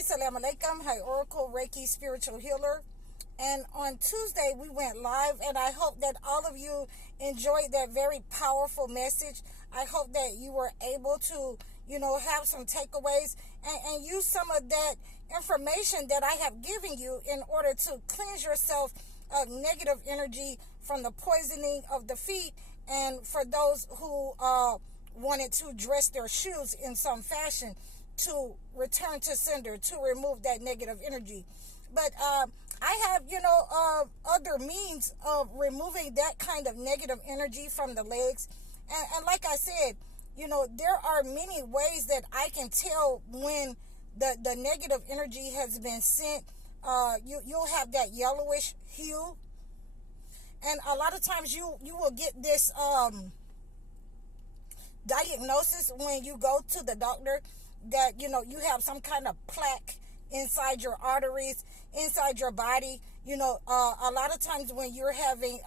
Assalamu alaikum. Hi, Oracle Reiki Spiritual Healer. And on Tuesday, we went live, and I hope that all of you enjoyed that very powerful message. I hope that you were able to, have some takeaways and use some of that information that I have given you in order to cleanse yourself of negative energy from the poisoning of the feet, and for those who wanted to dress their shoes in some fashion to return to sender, to remove that negative energy. But I have, other means of removing that kind of negative energy from the legs. And like I said, there are many ways that I can tell when the negative energy has been sent. You'll have that yellowish hue. And a lot of times you will get this diagnosis when you go to the doctor that, you have some kind of plaque inside your arteries, inside your body. A lot of times when you're having,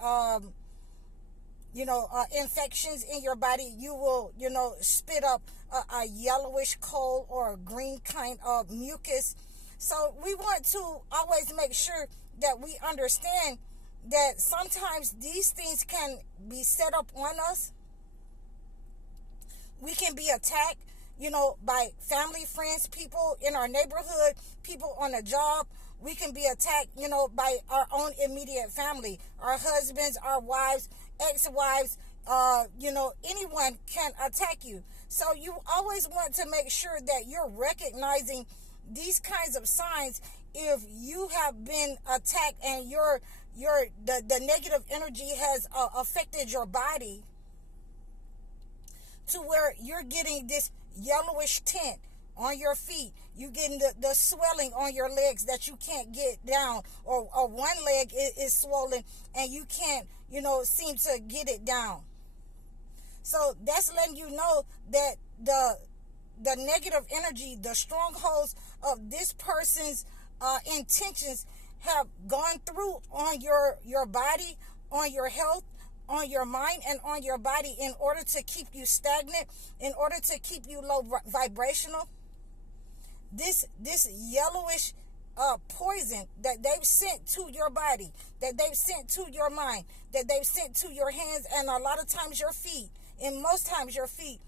infections in your body, you will, spit up a yellowish coal or a green kind of mucus. So we want to always make sure that we understand that sometimes these things can be set up on us. We can be attacked, by family, friends, people in our neighborhood, people on a job. We can be attacked, by our own immediate family, our husbands, our wives, ex-wives, anyone can attack you. So you always want to make sure that you're recognizing these kinds of signs if you have been attacked and the negative energy has affected your body to where you're getting this yellowish tint on your feet. You getting the swelling on your legs that you can't get down, or one leg is swollen and you can't, seem to get it down. So that's letting you know that the negative energy, the strongholds of this person's intentions have gone through on your body, on your health, on your mind, and on your body in order to keep you stagnant, in order to keep you low vibrational. This yellowish poison that they've sent to your body, that they've sent to your mind, that they've sent to your hands, and a lot of times your feet, and most times your feet,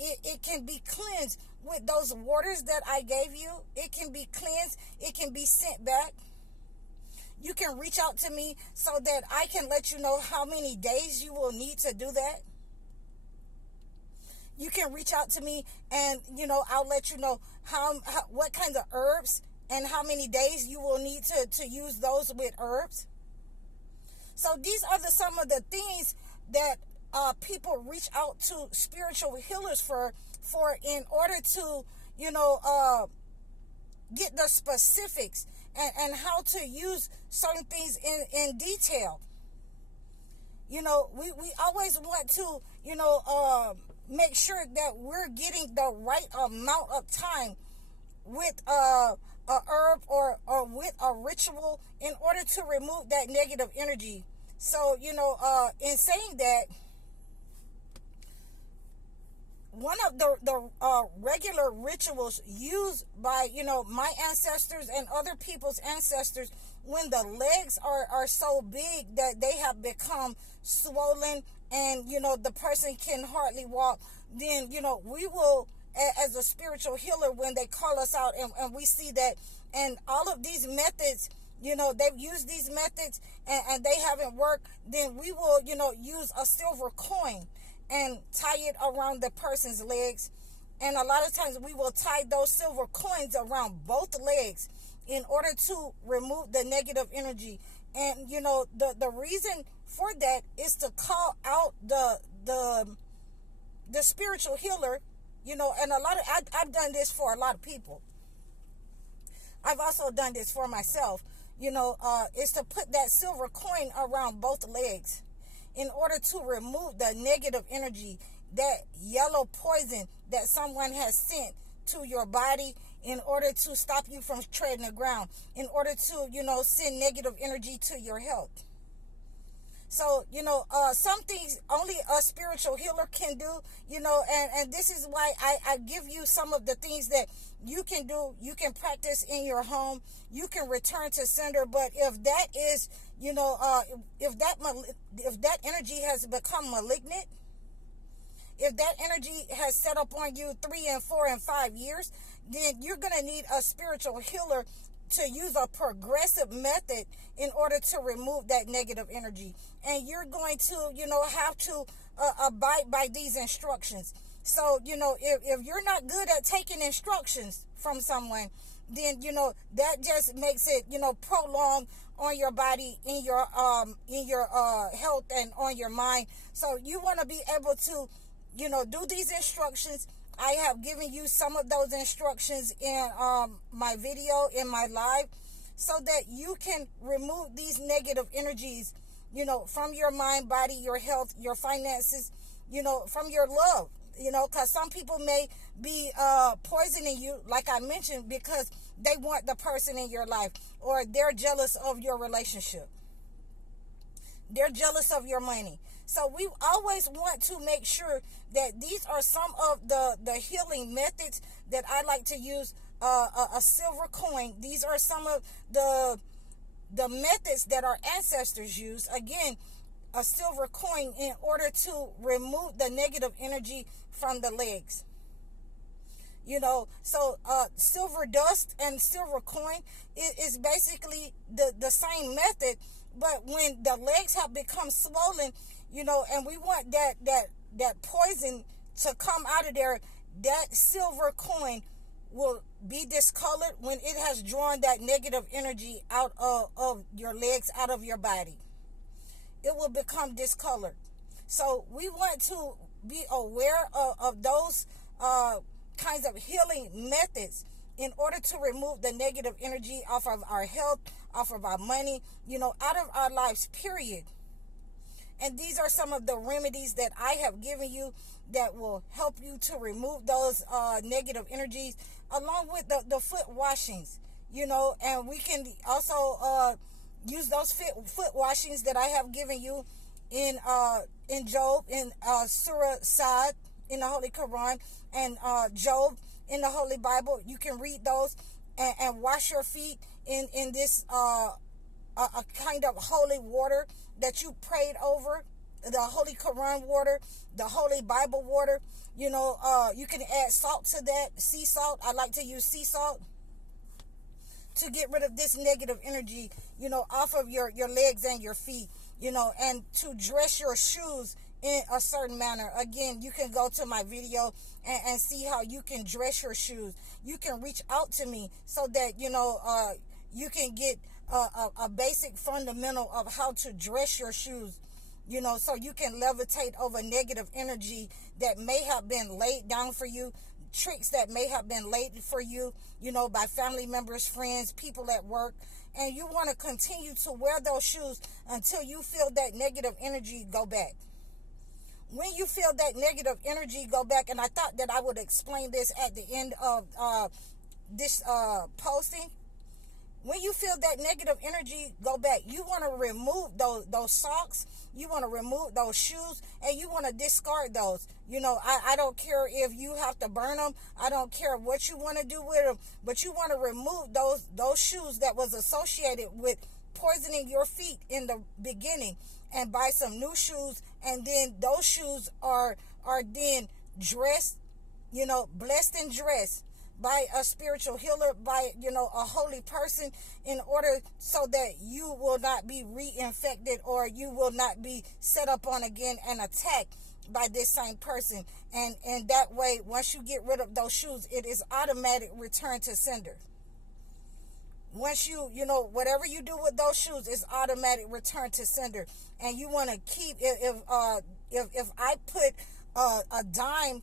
it can be cleansed with those waters that I gave you. It can be cleansed. It can be sent back. You can reach out to me so that I can let you know how many days you will need to do that. You can reach out to me and, I'll let you know what kinds of herbs and how many days you will need to use those with herbs. So these are some of the things that people reach out to spiritual healers for in order to, get the specifics and how to use certain things in detail. We always want to, make sure that we're getting the right amount of time with a herb or with a ritual in order to remove that negative energy. So, in saying that, one of the regular rituals used by, my ancestors and other people's ancestors, when the legs are so big that they have become swollen and, the person can hardly walk, then, we will, as a spiritual healer, when they call us out and we see that, and all of these methods, they've used these methods and they haven't worked, then we will, use a silver coin and tie it around the person's legs. And a lot of times we will tie those silver coins around both legs in order to remove the negative energy. And, the reason for that is to call out the spiritual healer, and I've done this for a lot of people. I've also done this for myself, is to put that silver coin around both legs in order to remove the negative energy, that yellow poison that someone has sent to your body in order to stop you from treading the ground, in order to, send negative energy to your health. So, some things only a spiritual healer can do, and this is why I give you some of the things that you can do. You can practice in your home. You can return to sender. But if that is, if that energy has become malignant, if that energy has set up on you 3 and 4 and 5 years, then you're going to need a spiritual healer to use a progressive method in order to remove that negative energy. And you're going to, have to abide by these instructions. So, if you're not good at taking instructions from someone, then, that just makes it, prolong on your body, in your health, and on your mind. So you want to be able to, do these instructions. I have given you some of those instructions in my video, in my live, so that you can remove these negative energies, from your mind, body, your health, your finances, from your love, because some people may be poisoning you, like I mentioned, because they want the person in your life, or they're jealous of your relationship. They're jealous of your money. So we always want to make sure that these are some of the healing methods that I like to use. A silver coin. These are some of the methods that our ancestors used. Again, a silver coin, in order to remove the negative energy from the legs. So silver dust and silver coin is basically the same method. But when the legs have become swollen, and we want that poison to come out of there, that silver coin will be discolored when it has drawn that negative energy out of your legs, out of your body. It will become discolored. So we want to be aware of those kinds of healing methods in order to remove the negative energy off of our health, off of our money, out of our lives, period. And these are some of the remedies that I have given you that will help you to remove those negative energies, along with the foot washings, and we can also use those foot washings that I have given you in Job, in Surah Sad, in the Holy Quran, and Job in the Holy Bible. You can read those and wash your feet in this a kind of holy water that you prayed over, the Holy Quran water, the Holy Bible water. You can add salt to that, sea salt. I like to use sea salt to get rid of this negative energy, off of your legs and your feet, and to dress your shoes in a certain manner. Again, you can go to my video and see how you can dress your shoes. You can reach out to me so that, you can get a basic fundamental of how to dress your shoes, so you can levitate over negative energy that may have been laid down for you, tricks that may have been laid for you, by family members, friends, people at work. And you want to continue to wear those shoes until you feel that negative energy go back. When you feel that negative energy go back, and I thought that I would explain this at the end of this posting. When you feel that negative energy go back, you want to remove those socks, you want to remove those shoes, and you want to discard those. I don't care if you have to burn them. I don't care what you want to do with them, but you want to remove those shoes that was associated with poisoning your feet in the beginning, and buy some new shoes. And then those shoes are then dressed, blessed and dressed by a spiritual healer, by, a holy person, in order so that you will not be reinfected, or you will not be set up on again and attacked by this same person. And that way, once you get rid of those shoes, it is automatic return to sender. Once you, whatever you do with those shoes is automatic return to sender. And you want to keep, if I put a dime,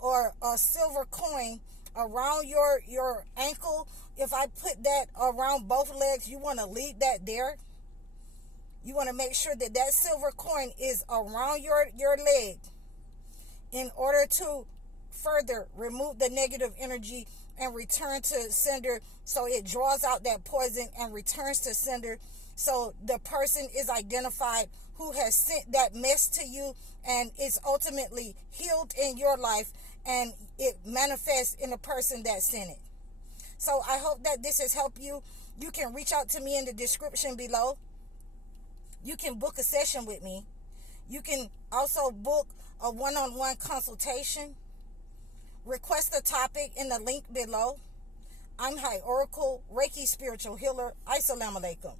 or a silver coin around your ankle, if I put that around both legs, you want to leave that there. You want to make sure that that silver coin is around your leg in order to further remove the negative energy and return to sender, so it draws out that poison and returns to sender, so the person is identified who has sent that mess to you, and it's ultimately healed in your life, and it manifests in the person that sent it. So I hope that this has helped you. You can reach out to me in the description below. You can book a session with me. You can also book a one-on-one consultation. Request a topic in the link below. I'm High Oracle, Reiki Spiritual Healer. Assalamu alaikum.